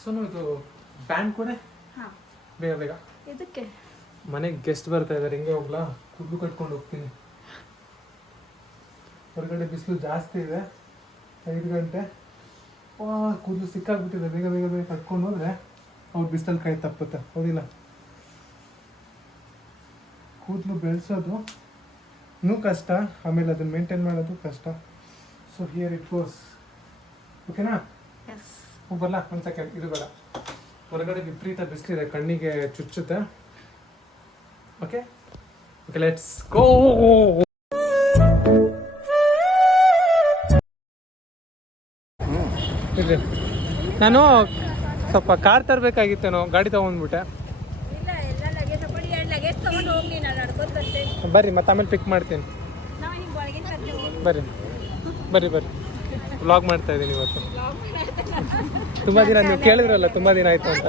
ಸೋನು ಇದು ಬ್ಯಾಂಡ್ ಕೊಡೆ ಬೇಗ ಬೇಗ. ಇದಕ್ಕೆ ಮನೆಗೆ ಗೆಸ್ಟ್ ಬರ್ತಾ ಇದ್ದಾರೆ, ಹಿಂಗೆ ಹೋಗ್ಲಾ? ಕೂದಲು ಕಟ್ಕೊಂಡು ಹೋಗ್ತೀನಿ. ಹೊರಗಡೆ ಬಿಸಿಲು ಜಾಸ್ತಿ ಇದೆ, 5 ಗಂಟೆ. ಕೂದಲು ಸಿಕ್ಕಾಗ್ಬಿಟ್ಟಿದೆ, ಬೇಗ ಬೇಗ ಬೇಗ ಕಟ್ಕೊಂಡು ಹೋದ್ರೆ ಅವ್ರು ಬಿಸಿಲಲ್ಲಿ ಕೈ ತಪ್ಪುತ್ತೆ, ಹೌದಿಲ್ಲ? ಕೂದಲು ಬೆಳೆಸೋದು ಇನ್ನೂ ಕಷ್ಟ, ಆಮೇಲೆ ಅದನ್ನು ಮೇಂಟೈನ್ ಮಾಡೋದು ಕಷ್ಟ. So here it goes. ಓಕೆನಾ? ಬರಲ್ಲ, ಒಂದು ಸೆಕೆಂಡ್, ಇದು ಬೇಡ. ಹೊರಗಡೆ ವಿಪರೀತ ಬಿಸಿಲಿದೆ, ಕಣ್ಣಿಗೆ ಚುಚ್ಚುತ್ತೆ. Okay okay, let's go. ನಾನು ಸ್ವಲ್ಪ ಕಾರ್ ತರಬೇಕಾಗಿತ್ತೇನೋ, ಗಾಡಿ ತಗೊಂಡ್ಬಿಟ್ಟೆ. ಬರ್ರಿ, ಮತ್ತೆ ಆಮೇಲೆ ಪಿಕ್ ಮಾಡ್ತೀನಿ. ಬರ್ರಿ ಬರ್ರಿ ಬರ್ರಿ, ವ್ಲಾಗ್ ಮಾಡ್ತಾ ಇದ್ದೀನಿ ಇವತ್ತು. ತುಂಬ ದಿನ ನೀವು ಕೇಳಿದ್ರಲ್ಲ, ತುಂಬ ದಿನ ಆಯಿತು ಅಂತ.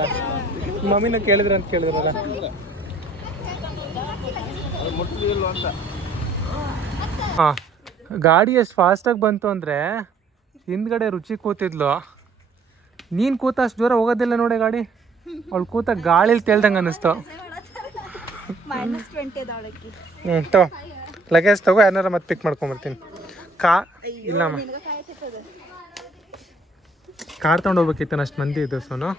ಮಮ್ಮಿನ ಕೇಳಿದ್ರು ಅಂತ ಕೇಳಿದ್ರಲ್ಲ. ಹಾಂ, ಗಾಡಿ ಎಷ್ಟು ಫಾಸ್ಟಾಗಿ ಬಂತು ಅಂದರೆ ಹಿಂದ್ಗಡೆ ರುಚಿ ಕೂತಿದ್ಲು. ನೀನು ಕೂತ ಅಷ್ಟು ದೂರ ಹೋಗೋದಿಲ್ಲ ನೋಡಿ ಗಾಡಿ. ಅವಳು ಕೂತ ಗಾಳಿಲಿ ತೇಲ್ದಂಗೆ ಅನ್ನಿಸ್ತು. ತಗೋ ಲಗೇಜ್ ತಗೋ, ಯಾರನ್ನಾರ ಮತ್ತೆ ಪಿಕ್ ಮಾಡ್ಕೊಂಬರ್ತೀನಿ. ಇಲ್ಲಮ್ಮ, ಕಾರ್ ತೊಗೊಂಡು ಹೋಗ್ಬೇಕಿತ್ತು, ಅಷ್ಟು ಮಂದಿ ಇದು. ಸೋನು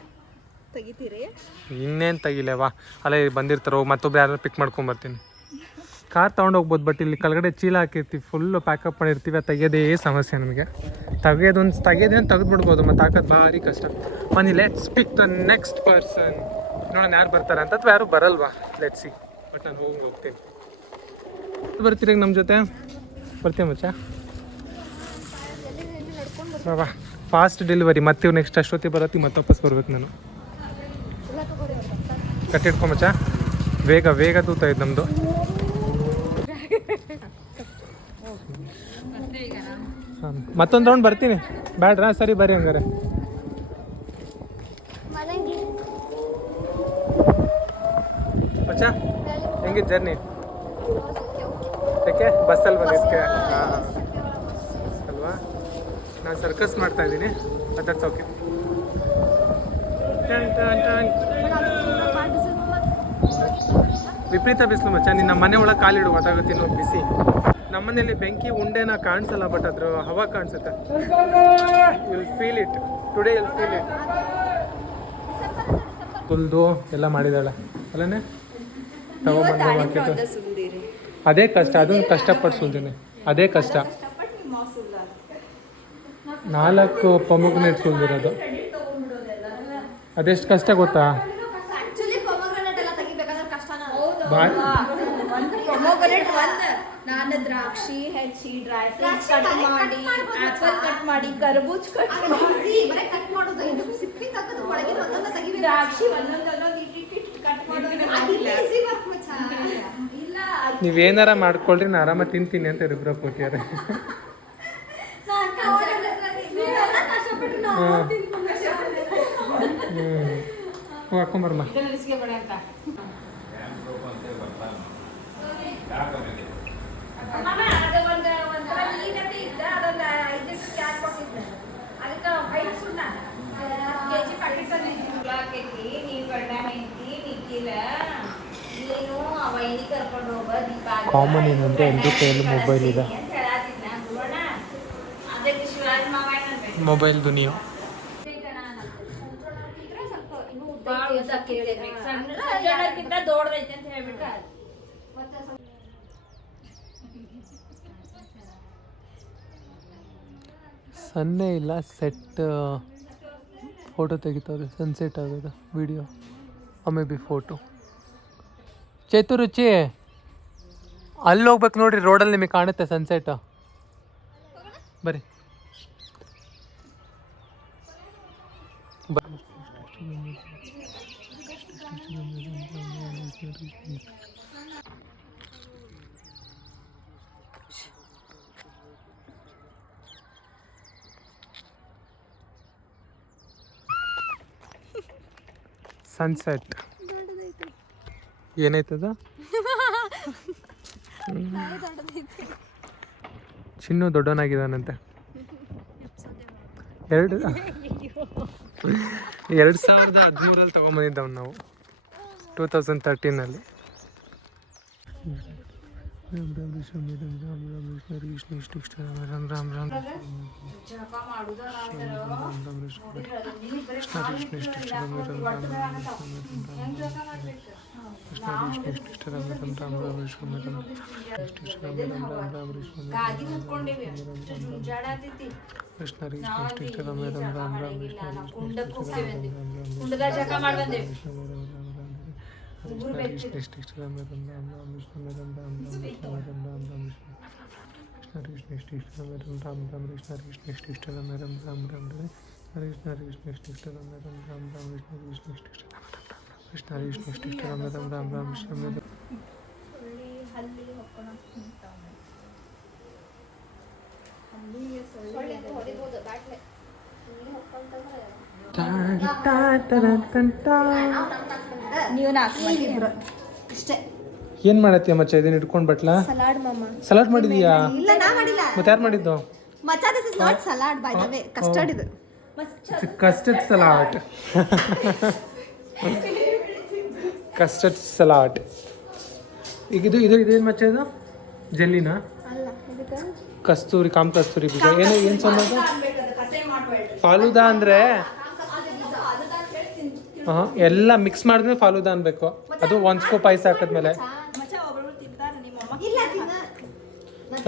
ಇನ್ನೇನು ತೆಗಿಲೇವಾ, ಅಲ್ಲೇ ಬಂದಿರ್ತಾರೋ, ಮತ್ತೊಬ್ರು ಯಾರು ಪಿಕ್ ಮಾಡ್ಕೊಂಬರ್ತೀನಿ. ಕಾರ್ ತೊಗೊಂಡು ಹೋಗ್ಬೋದು, ಬಟ್ ಇಲ್ಲಿ ಕೆಳಗಡೆ ಚೀಲ ಹಾಕಿರ್ತೀವಿ, ಫುಲ್ಲು ಪ್ಯಾಕಪ್ ಮಾಡಿರ್ತೀವಿ. ಅದು ತೆಗೆಯೋದೇ ಸಮಸ್ಯೆ ನಮಗೆ. ತೆಗೆಯೋದೇನು ತೆಗೆದ್ಬಿಡ್ಬೋದು, ಮತ್ತು ಹಾಕೋದು ಭಾರಿ ಕಷ್ಟ. ಬನ್ನಿ, let's pick the next person. ನೋಡೋಣ ಯಾರು ಬರ್ತಾರೆ ಅಂತ, ಅಥವಾ ಯಾರು ಬರಲ್ವಾ, ಲೆಟ್ಸ್ ಸಿ. ಬಟ್ ನಾನು ಹೋಗ್ತೀನಿ. ಬರ್ತೀರಿ ನಮ್ಮ ಜೊತೆ? ಬರ್ತೀಯ ಮಚ್ಚ? ಬಾ, ಫಾಸ್ಟ್ ಡೆಲಿವರಿ. ಮತ್ತೆ ನೆಕ್ಸ್ಟ್ ಅಷ್ಟೊತ್ತಿಗೆ ಬರತ್ತಿ, ಮತ್ತೆ ವಾಪಸ್ ಬರ್ಬೇಕು ನಾನು. ಕಟ್ಟಿಡ್ಕೊ ಮಚ್ಚ, ಬೇಗ ಬೇಗ ತೂತ ಇದ್ದು ನಮ್ಮದು. ಮತ್ತೊಂದು ರೌಂಡ್ ಬರ್ತೀನಿ, ಬ್ಯಾಡ್ರಾ? ಸರಿ ಬರ್ರಿ ಹಂಗಾರೆ. ಮಚ್ಚ ಹೆಂಗಿತ್ತು ಜರ್ನಿ? ಯಾಕೆ ಬಸ್ಸಲ್ಲಿ ಬಂದಿದ್ದಕ್ಕೆ ಅಲ್ವಾ? ನಾನು ಸರ್ಕಸ್ ಮಾಡ್ತಾ ಇದ್ದೀನಿ, ಅದಕ್ಕೆ ಓಕೆ. ವಿಪರೀತ ಬಿಸಿಲು ಮಚ್ಚ. ನಿನ್ನ ಮನೆ ಒಳಗೆ ಕಾಲಿಡು, ಗೊತ್ತಾಗುತ್ತೆ ಇನ್ನೂ ಬಿಸಿ. ನಮ್ಮನೇಲಿ ಬೆಂಕಿ ಉಂಡೆನ ಕಾಣಿಸಲ್ಲ, ಬಟ್ ಅದ್ರ ಹವಾ ಕಾಣಿಸುತ್ತೆ. Will feel it today, will feel it. ತುಲ್ದು ಎಲ್ಲ ಮಾಡಿದಾಳೆ ಅಲ್ಲೇ ತಗೊಂಡ್ಬಂದು ಮಾರ್ಕೆಟ್. ಅದೇ ಕಷ್ಟ, ಅದನ್ನು ಕಷ್ಟಪಟ್ಟು ಸುಲ್ತೀನಿ, ಅದೇ ಕಷ್ಟ. 4 ಪೊಮಗ್ರೆನೇಟ್ ಸುಲ್ದಿರೋದು, ಅದೆಷ್ಟು ಕಷ್ಟ ಗೊತ್ತಾ? ನಾನು ದ್ರಾಕ್ಷಿ ಹೆಚ್ಚಿ, ಡ್ರೈ ಫ್ರೂಟ್ಸ್ ಕಟ್ ಮಾಡಿ, ಆಪಲ್ ಕಟ್ ಮಾಡಿ, ಕರ್ಬೂಜ್ ಕಟ್ ಮಾಡಿ, ಕಟ್ ಮಾಡೋದು, ಇದು ಸಿಪ್ಪಿ ತೆಗೆದು ಒಳಗೆ ಒಂದೊಂದು ತೆಗಿಬೇಕು. ದ್ರಾಕ್ಷಿ ಒಂದೊಂದು ಇಟ್ಟಿಟ್ಟು ಕಟ್ ಮಾಡೋದು ಈಸಿ ವರ್ಕ್ ಮಚ್ಚ. ಇಲ್ಲ, ನೀವೇನಾರ ಮಾಡ್ಕೊಳ್ರಿ, ನಾನು ಆರಾಮ ತಿಂತೀನಿ ಅಂತ ಇಬ್ಬರು ಕೊಟ್ಟಿದ್ದಾರೆ. ಹಾಕೊಂಬರ್ಮ. ಕಾಮನ್ ಏನಂದರೆ ಎಲ್ಲರ ಕೈಯಲ್ಲೂ ಮೊಬೈಲ್ ಇದೆ. ಮೊಬೈಲ್ ದುನಿಯಾ. ಸನ್ನೇ ಇಲ್ಲ, ಸೆಟ್ ಫೋಟೋ ತೆಗಿತಾವ್ರೆ, ಸನ್ಸೆಟ್ ಆಗೋದು ವಿಡಿಯೋ, ಮೇ ಬಿ ಫೋಟೋ. ಚೇತುರುಚಿ ಅಲ್ಲಿ ಹೋಗ್ಬೇಕು ನೋಡ್ರಿ, ರೋಡಲ್ಲಿ ನಿಮಗೆ ಕಾಣುತ್ತೆ ಸನ್ಸೆಟ್. ಬರ್ರಿ. ಸನ್ಸೆಟ್ ಏನಾಯ್ತದ? ಚಿನ್ನು ದೊಡ್ಡವನಾಗಿದ್ದಾನಂತೆ. 2 2013 ತೊಗೊಂಬಂದಿದ್ದವ್ ನಾವು 2013 ನೀವು 4 ಮಂದಿ ಇಬ್ರು ಇಷ್ಟೇ. ಏನ್ ಮಾಡತ್ತೀಯ ಮಚ್ಚ ಇದನ್ನ ಇಟ್ಕೊಂಡ್ ಬಟ್ಲಾ? ಸಲಾಡ್ ಮಾಮ. ಸಲಾಡ್ ಮಾಡಿದೀಯಾ? ಇಲ್ಲ ನಾ ಮಾಡಿಲ್ಲ. ಮತ್ತೆ ಯಾರು ಮಾಡಿದ್ದು? ಮಚ್ಚ this is not salad by the way, custard ಇದು. Custard salad. Custard salad. ಈಗ ಇದೇನು ಮಚ್ಚ ಇದು? ಜೆಲ್ಲಿನಾ? ಅಲ್ಲ ಇದಕ್ಕೆ ಕಸ್ತೂರಿ ಕಸ್ತೂರಿ ಬೀಜ ಏನು ಸೊನ್ನದು? ಫಾಲೂದಾ ಅಂದ್ರೆ ಎಲ್ಲ ಮಿಕ್ಸ್ ಮಾಡಿದ್ಮೇಲೆ ಫಾಲೂದಾ ಅನ್ಬೇಕು. ಅದು 1 ಸ್ಕೂಪ್ ಐಸ್ ಹಾಕಿದ್ಮೇಲೆ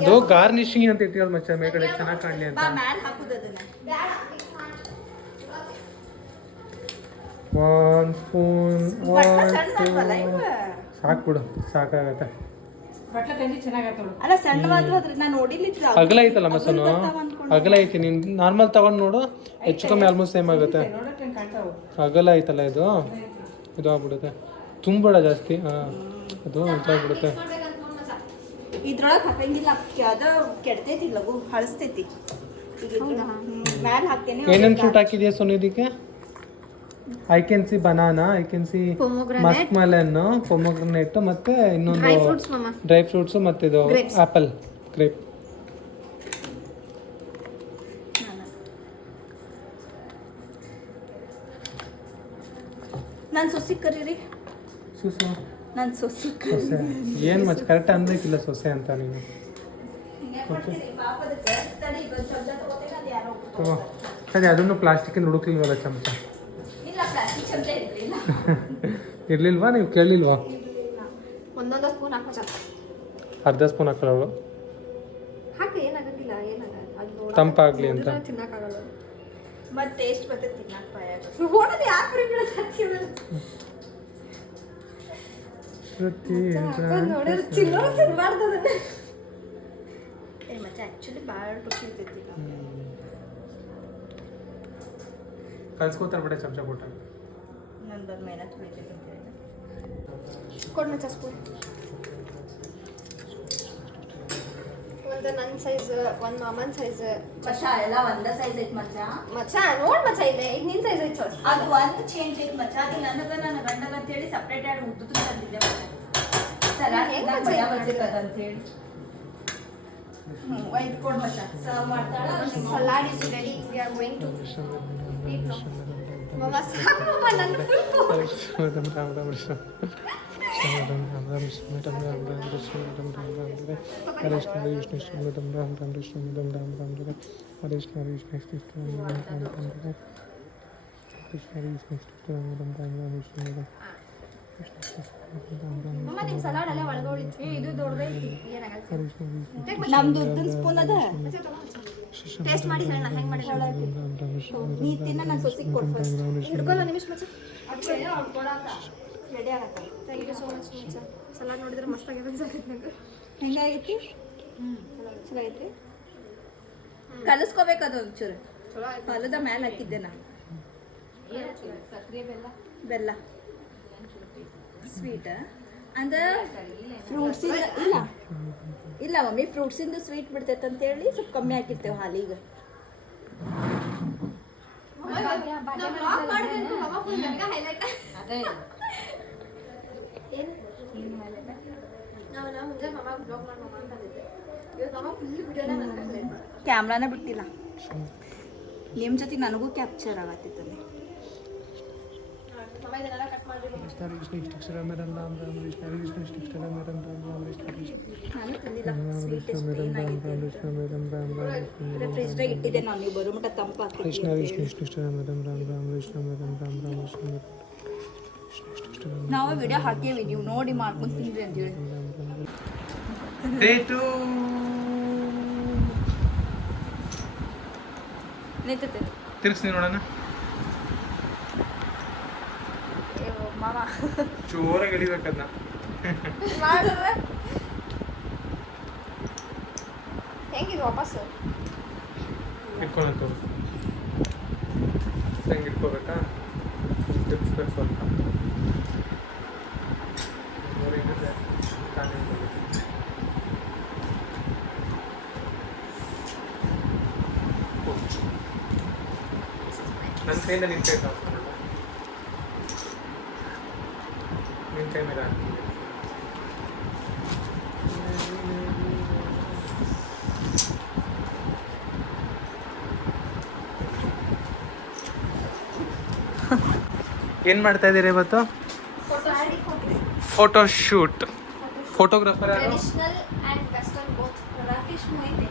ಅದು ಗಾರ್ನಿಶಿಂಗ್ ಅಂತ ಇಟ್ಟಿರೋದು ಮಚ್ಚ ಮೇಲ್ಗಡೆ ಚೆನ್ನಾಗಿ ಕಾಣಲಿ ಅಂತ. 1 ಸ್ಪೂನ್ ಸಾಕು ಬಿಡು, ಸಾಕಾಗತ್ತೆ. ಅಲ್ಲ ಸಣ್ಣ ಮಾತ್ರ ನಾನು ನೋಡಿಲ್ಲ. ಅಗಲ ಐತಲ್ಲ ಮಸನು, ಅಗಲ ಐತಿ. ನೀನು ನಾರ್ಮಲ್ ತಗೊಂಡು ನೋಡು, ಹೆಚ್ಚು ಕಮ್ಮಿ ಆಲ್ಮೋಸ್ಟ್ ಸೇಮ್ ಆಗುತ್ತೆ. ಅಗಲ ಐತಲ್ಲ ಇದು ಆಗ್ಬಿಡುತ್ತೆ. ತುಂಬಬೇಡ ಜಾಸ್ತಿ, ಅದು ಇದಾಗ್ಬಿಡುತ್ತೆ. ಇದ್ರೊಳಗೆ ಹಾಕಂಗಿಲ್ಲ, ಅದು ಕೆಡ್ತೈತಿ, ಲಗು ಹಳಸ್ತೈತಿ. ಮ್ಯಾಲ ಹಾಕ್ತೇನೆ. ಏನೇನು ಫ್ರೂಟ್ ಹಾಕಿದೆಯಾ ಸೋನು ಇದಕ್ಕೆ? I can see banana, I can see Musk melon, ಪೊಮೊಗ್ರನೇಟ್, ಮತ್ತೆ ಇನ್ನೊಂದು ಡ್ರೈ ಫ್ರೂಟ್ಸ್, ಮತ್ತೆ ಇದು ಆಪಲ್, ಗ್ರೇಪ್. ನಾನು ಸೊಸಿ ಕರೀರಿ. ಸೊಸೆ? ನಾನು ಸೊಸಿ ಸೊಸೆ ಏನು ಮಚ್ಚ ಕರೆಕ್ಟ್ ಅನ್ಬೇಕಿಲ್ಲ ಸೊಸೆ ಅಂತ ನೀನು. ಸರಿ, ಅದನ್ನು ಪ್ಲಾಸ್ಟಿಕ್ಕಿಂದ ಹುಡುಕ್ಲಿಲ್ವಲ್ಲ ಚಮಚ? ಇರ್ಲಿಲ್ವಾ? ನೀವು ಕೇಳಲಿಲ್ವಾ? ಒಂದೊಂದು ಸ್ಪೂನ್ ಹಾಕೋ. ಅರ್ಧ ಸ್ಪೂನ್ ಹಾಕೊಳ್ಳೋಳು ಹಾಕಿ, ಏನಾಗಂಗಿಲ್ಲ, ಏನಾಗಲ್ಲ, ತಂಪಾಗ್ಲಿ ಅಂತ. ತಿನ್ನಕ್ಕಾಗಲ್ಲ, ಮತ್ತೆ ಟೇಸ್ಟ್ ಬರ್ತೈತೆ ತಿನ್ನಕ್ಕೆ. ಓಡೋದು ಯಾಕೆ ನೋಡಿದ್ರೆ ಚಿಲ್ಲೋ ತಿನ್ಬಾರ್ದು ಅದನ್ನ. ಮತ್ತೆ ಆ್ಯಕ್ಚುಲಿ ಭಾಳ ರುಚಿ ಇರ್ತೈತಿ. ಕಲ್ಸ್ಕೋತಾರೆ ಬಿಡ ಚಮಚ ಕೊಟ್ಟ. ನಂದು ಮೆಹನತ್ ಬಿಡ್ತೈತಿ ಅಂತ ಹೇಳಿ ಕೊಡು ಮಚ್ಚ ಸ್ಪೂನ್. ಒಂದು ನನ್ನ ಸೈಜ್, ಒಂದು ಮಾಮನ್ ಸೈಜ್. ಮಚ್ಚ ಎಲ್ಲ ಒಂದೇ ಸೈಜ್ ಐತಿ ಮಚ್ಚ. ಮಚ್ಚ ನೋಡ್ ಮಚ್ಚ, ಇಲ್ಲ ಈಗ ನಿನ್ನ ಸೈಜ್ ಐತಿ. ಅದು ಒಂದು ಚೇಂಜ್ ಐತಿ ಮಚ್ಚ. ಅದು ನನಗೆ ನನ್ನ ಗಂಡಗ ಅಂತೇಳಿ ಸಪ್ರೇಟ್ ಆಗಿ ಉದ್ದು ತಂದಿದ್ದೆ ಮಚ್ಚ. ಸಲಾಡ್ ಹೆಂಗೆ ಭಯ ಬರ್ತಿರ್ತದ ಅಂತೇಳಿ ಒಯ್ದು ಕೊಡು ಮಚ್ಚ. ಸರ್ವ್ ಮಾಡ್ತಾಳೆ. Salad is ready. We are going to eat now. ಮಾಮ ಸಾಕು ಮಾಮ, ನನ್ನ ನಮ್ದು ಉದ್ದಿನ ಸ್ಪೂನ್ ಅದ. ಟೇಸ್ಟ್ ಮಾಡಿ ಹೇಳ ಹೆಂಗೆ ಮಾಡಿ. ನೀ ತಿನ್ನ, ನಾನು ಸೊಸಿಗೆ ಕೊಡು ಫಸ್ಟ್. ಹಿಡ್ಕೊಳ್ಳೋ ನಿಮಿಷ ಮಚ್ಚ. ರೆಡಿ ಆಗತ್ತೆ. ಥ್ಯಾಂಕ್ ಯು ಸೋ ಮಚ್ ಮಚ್ಚ. ಸಲಾಡ್ ನೋಡಿದ್ರೆ ಮಸ್ತ್ ಆಗಿದೆ ಅನ್ಸತ್ತೆ ನಂಗೆ. ಹೆಂಗಾಗೈತಿ? ಚಲೋ ಐತ್ರಿ. ಕಲಿಸ್ಕೋಬೇಕದು ಒಂಚೂರು. ಫಲದ ಮೇಲೆ ಹಾಕಿದ್ದೆ ನಾನು. ಸಕ್ಕರೆ ಬೆಲ್ಲ ಸ್ವೀಟ್ ಅಂದ್ರೆ ಫ್ರೂಟ್ಸಿಂದ ಇಲ್ಲ ಮಮ್ಮಿ, ಫ್ರೂಟ್ಸಿಂದ ಸ್ವೀಟ್ ಬಿಡ್ತೈತೆ ಅಂತೇಳಿ ಸ್ವಲ್ಪ ಕಮ್ಮಿ ಹಾಕಿರ್ತೇವೆ ಹಾಲಿಗೆ. ಕ್ಯಾಮ್ರಾನ ಬಿಟ್ಟಿಲ್ಲ. ನಿಮ್ಮ ಜೊತೆ ನನಗೂ ಕ್ಯಾಪ್ಚರ್ ಆಗತ್ತಿತ್ತಲ್ಲಿ. ಫ್ರಿಜ್ನಾಗ ಇಟ್ಟಿದ್ದೆ ನಾನು ನೀವು ಬರೋ ಮಟ್ಟ ತಂಪು ನಾವು ವಿಡಿಯೋ ಹಾಕೇವಿ ನೀವು ನೋಡಿ ಮಾಡ್ಕೊಂಡು ತಿನ್ರಿ ಅಂತ ಹೇಳಿ ನಿಂತೈತೆ ತಿರ್ಗಿಸಿ ನೋಡೋಣ ಮಾಮ ಜೋರಾಗಿ ಎಳಿಬೇಕದ್ನ ಮಾಡಿದ್ರೆ ಹೆಂಗಿದೆ ವಾಪಸ್ಸು ಇಟ್ಕೊಳ್ಳೋಣ ತೋರಿಸು ಹೆಂಗೆ ಇಟ್ಕೋಬೇಕಾ ತಿರ್ಗಿಸ್ಬೇಕು ಸ್ವಲ್ಪ ನನ್ನ ಕೈಯಿಂದ ನಿನ್ನ ಕೈ ಕಾಣಿಸ್ಕೊಂಡು ನಿನ್ನ ಕೈ ಮೇಲೆ ಹಾಕ್ತೀನಿ ಏನು ಮಾಡ್ತಾ ಇದ್ದೀರಿ ಇವತ್ತು ಫೋಟೋ ಶೂಟ್ ಫೋಟೋಗ್ರಾಫರ್ ಯಾರು traditional and western both Rakesh ಮೊಯ್ತೆ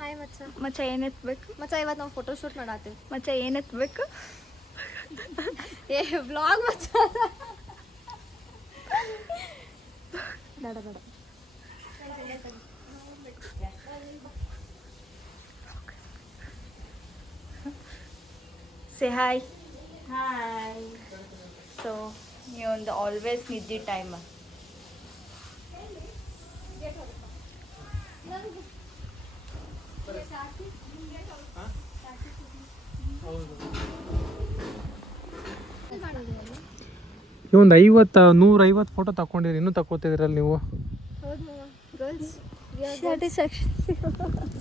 ಹಾಯ್ ಮಚ್ಚ ಮಚ್ಚ ಏನು ಎತ್ಬೇಕು ಮಚ್ಚ ಇವತ್ತು ನಾವು ಫೋಟೋ ಶೂಟ್ ಮಾಡತ್ತೀವಿ ಮಚ್ಚ ಏನು ಎತ್ಬೇಕು ಏ ವ್ಲಾಗ್ ಮಚ್ಚ ಬೇಡ ಬೇಡ ಸೇ ಹಾಯ್ ಹಾಯ್ ಸೊ ನೀವೊಂದು ಆಲ್ವೇಸ್ ನಿದ್ದೆ ಟೈಮ್ ಒಂದು 150 ಫೋಟೋ ತಗೊಂಡಿರಿ ಇನ್ನೂ ತಗೋತಿದ್ದೀರಲ್ಲ ನೀವು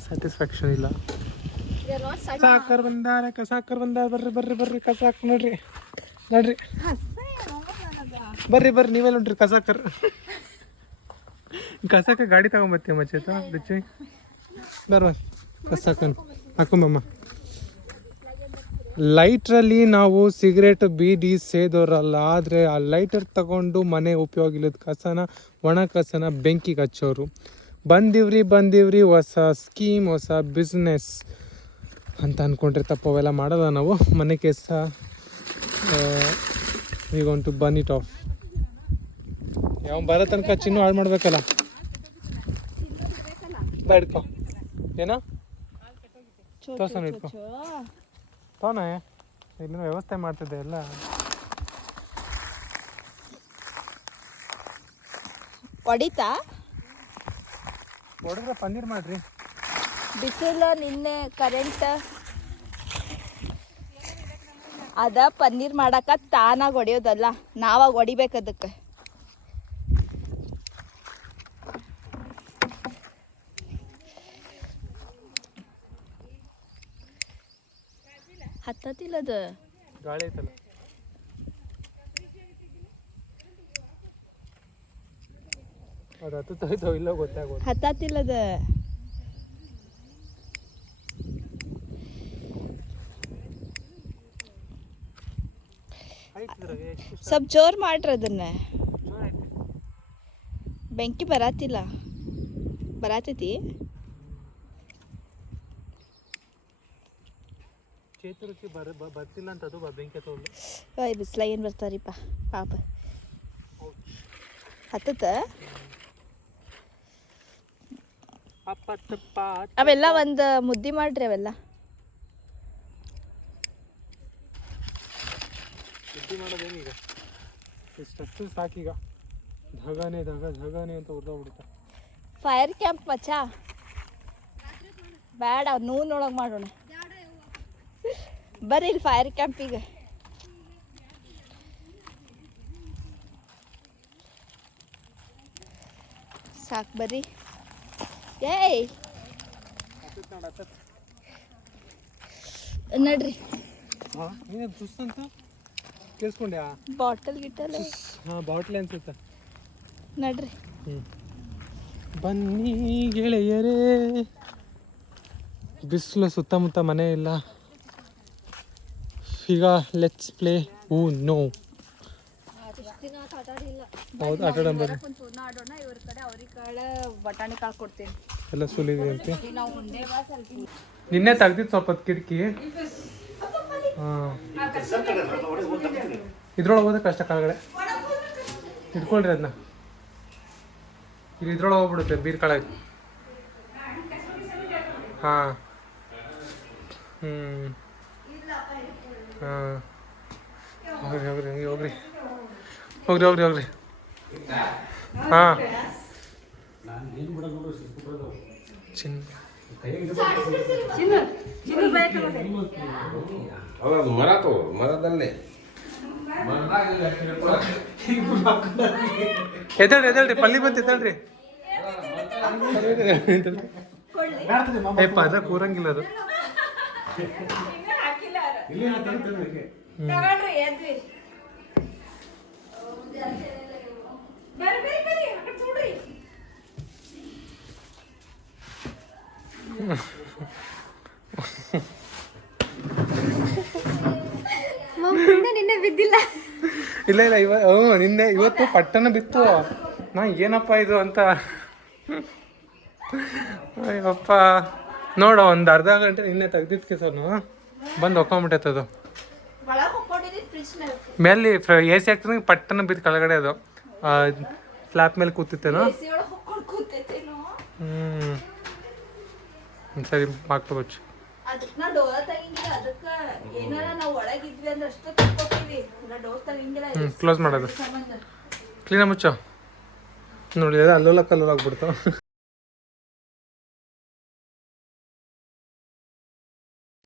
ಸ್ಯಾಟಿಸ್ಫ್ಯಾಕ್ಷನ್ ಇಲ್ಲ ಸಾಕರ್ ಬಂದಾರ ಕಸಾಕರ್ ಬಂದಾರ ಬರ್ರಿ ಬರ್ರಿ ಬರ್ರಿ ಕಸಾಕ್ ನೋಡ್ರಿ ನೋಡ್ರಿ ಬರ್ರಿ ಬರ್ರಿ ನೀವೆಲ್ಲ ಉಂಟ್ರಿ ಕಸಾಕರ್ ಕಸಾಕ ಗಾಡಿ ತಗೊಂಬತ್ತೀಯ ಮಚ್ಚೇತ ಬಿಚ್ಚಿ ಬರ್ವ ಕಸಾಕನ್ ಹಾಕೊಂಬಮ್ಮ ಲೈಟ್ರಲ್ಲಿ ನಾವು ಸಿಗರೇಟ್ ಬೀಡಿ ಸೇದೋರಲ್ಲ ಆದರೆ ಆ ಲೈಟರ್ ತಗೊಂಡು ಮನೆ ಉಪಯೋಗ ಇಲ್ಲದ ಕಸನ ಒಣ ಕಸನ ಬೆಂಕಿಗೆ ಹಚ್ಚೋರು ಬಂದಿವ್ರಿ ಹೊಸ ಸ್ಕೀಮ್ ಹೊಸ ಬಿಸ್ನೆಸ್ ಅಂತ ಅಂದ್ಕೊಂಡ್ರೆ ತಪ್ಪು ಅವೆಲ್ಲ ಮಾಡೋಲ್ಲ ನಾವು ಮನೆ ಕೆಲಸ we gone to burn it off ಯಾವ ಬರೋ ತನಕ ಚಿನ್ನು ಹಾಳು ಮಾಡ್ಬೇಕಲ್ಲ ಇಟ್ಕೋ ಏನೋ ತೋರ್ಸೋಣ ಇಟ್ಕೋ ತೋನ ಇಲ್ಲಿನ ವ್ಯವಸ್ಥೆ ಮಾಡ್ತಿದ್ದೆ ಎಲ್ಲ ಹೊಡಿತಾ ಹೊಡೆದ್ರೆ ಪನ್ನೀರ್ ಮಾಡ್ರಿ ಬಿಸಿಲು ನಿನ್ನೆ ಕರೆಂಟ್ ಅದ ಪನ್ನೀರ್ ಮಾಡಕ ತಾನಾಗ ಹೊಡಿಯೋದಲ್ಲ ನಾವಾಗ ಹೊಡಿಬೇಕು ಅದಕ್ಕೆ ಹತ್ತತಿಲ್ಲದ ಗಾಳಿ ಐತಲ್ಲ ಅದು ಹತ್ತುತ್ತೋ ಇಲ್ಲೋ ಗೊತ್ತಾಗೋದು ಹತ್ತತಿಲ್ಲದ ಸ್ವಲ್ಪ ಜೋರ್ ಮಾಡ್ರಿ ಅದನ್ನ ಬೆಂಕಿ ಬರಾತೈತಿ ಚೇತುರಕ್ಕೆ ಬರ್ತಿಲ್ಲ ಅಂತ ಅದು ಬೆಂಕಿ ತಗೊಂಡು ಓಯ್ ಬಿಸ್ಲ ಏನು ಬರ್ತಾರಿಪ್ಪ ಪಾಪ ಹತ್ತತ್ತ ಅವೆಲ್ಲ ಒಂದು ಮುದ್ದೆ ಮಾಡ್ರಿ ಅವೆಲ್ಲ ಮುದ್ದೆ ಮಾಡೋದೇನೀಗ ಇಷ್ಟಷ್ಟು ಸಾಕೀಗ ಧಗನೆ ಅಂತ ಉರ್ದೋಗ್ಬಿಡುತ್ತೆ ಫೈರ್ ಕ್ಯಾಂಪ್ ಮಚ್ಚ ಬೇಡ ನೂನೊಳಗೆ ಮಾಡೋಣ ಬರ್ರಿ ಇಲ್ಲಿ ಫೈರ್ ಕ್ಯಾಂಪಿಗೆ ಸಾಕು ಬರ್ರಿ ಏಯ್ ನಡ್ರಿ ಕೇಳಿಸ್ಕೊಂಡ್ಯಾ? ಬಾಟಲ್ ಗಿಟಲ್ ಹಾಂ ಬಾಟ್ಲಿ ಅನ್ಸುತ್ತೆ. ನಡ್ರಿ. ಬನ್ನಿ ಗೆಳೆಯರೇ, ಬಿಸಿಲು ಸುತ್ತಮುತ್ತ ಮನೆ ಇಲ್ಲ. ಈಗ ಲೆಟ್ಸ್ ಪ್ಲೇ ನೋ. ದಿನ ಆಟ ಆಡಿಲ್ಲ. ಹೌದು ಆಟ ಆಡೋಣ ಬರ್ರಿ. ಆಡೋಣ. ಇವ್ರ ಕಡೆ ಅವ್ರಿಗೆ ಕಡೆ ಬಟಾಣಿ ಕಾಳು ಕೊಡ್ತೀನಿ. ಎಲ್ಲ ಸುಲಿದ್ವಿ ಅಂತೆ. ನಾವು ಮುಂದೆ ಬಾ ಸ್ವಲ್ಪ. ನಿನ್ನೆ ತೆಗ್ದಿತ್ತು ಸ್ವಲ್ಪ ಹೊತ್ತು ಕಿಟಕಿ. ಹಾಂ ಇದ್ರೊಳಗೆ ಹೋದ್ರೆ ಕಷ್ಟ ಕೆಳಗಡೆ. ಇಟ್ಕೊಳ್ರಿ ಅದನ್ನ. ಇಲ್ಲಿ ಇದ್ರೊಳಗೆ ಹೋಗ್ಬಿಡುತ್ತೆ ಬೀರ್ ಕೆಳಗೆ. ಹಾಂ ಹಾಂ ಹೋಗ್ರಿ ಹೋಗ್ರಿ ಹಂಗೆ ಹೋಗ್ರಿ ಹೋಗ್ರಿ ಹೋಗ್ರಿ ಹೋಗ್ರಿ. ಹಾಂ ಅದು ಮರ ಮರದಲ್ಲೇ ಎದ್ದೇಳ್ರಿ ಪಲ್ಲಿ ಬಂತು ಎದ್ದೇಳ್ರಿ. ಅದ ಕೂರಂಗಿಲ್ಲ ಅದು. ತಗೊಳ್ರಿ ಎದ್ವಿ. ಬರ್ರಿ ಆ ಕಡೆ ನೋಡ್ರಿ. ನಿನ್ನೆ ಬಿದ್ದಿಲ್ಲ. ಇಲ್ಲ ನಿನ್ನೆ ಇವತ್ತು ಪಟ್ಟಣ ಬಿತ್ತು. ನಾ ಏನಪ್ಪ ಇದು ಅಂತ. ಅಯ್ಯಪ್ಪ ನೋಡ ಒಂದು ಅರ್ಧ ಗಂಟೆ ನಿನ್ನೆ ತೆಗ್ದಿದ್ಕೆ ಸರ್ ಬಂದು ಹೊಕ್ಕೊಂಬಿಟ್ಟೈತದು. ಮೇಲೆ ಎ ಸಿ ಹಾಕ್ತಂಗೆ ಪಟ್ಟಣ ಬಿದ್ದು ಕೆಳಗಡೆ ಅದು ಸ್ಲ್ಯಾಪ್ ಮೇಲೆ ಕೂತಿತ್ತೇನೋ. ಸರಿ ಮಾಡ್ಕೋಬಚ್ಚು. ಅದಕ್ಕೆ ನಾ ಡೋರ ತೆಗಿಂಗಿಲ್ಲ. ಅದಕ್ಕೆ ಏನಾರ ನಾವು ಒಳಗಿದ್ವಿ ಅಂದ್ರೆ ಅಷ್ಟೇ ತಕ್ಕೋತೀವಿ. ಡೋರ್ ತೆಗಿಂಗಿಲ್ಲ. ಕ್ಲೋಸ್ ಮಾಡೋದು. ಕ್ಲೀನಾಗಿ ಮುಚ್ಚೋ. ನೋಡಿ ಅಲ್ಲೋಲ ಕಲ್ಲೋಲಾಗ್ಬಿಡ್ತು.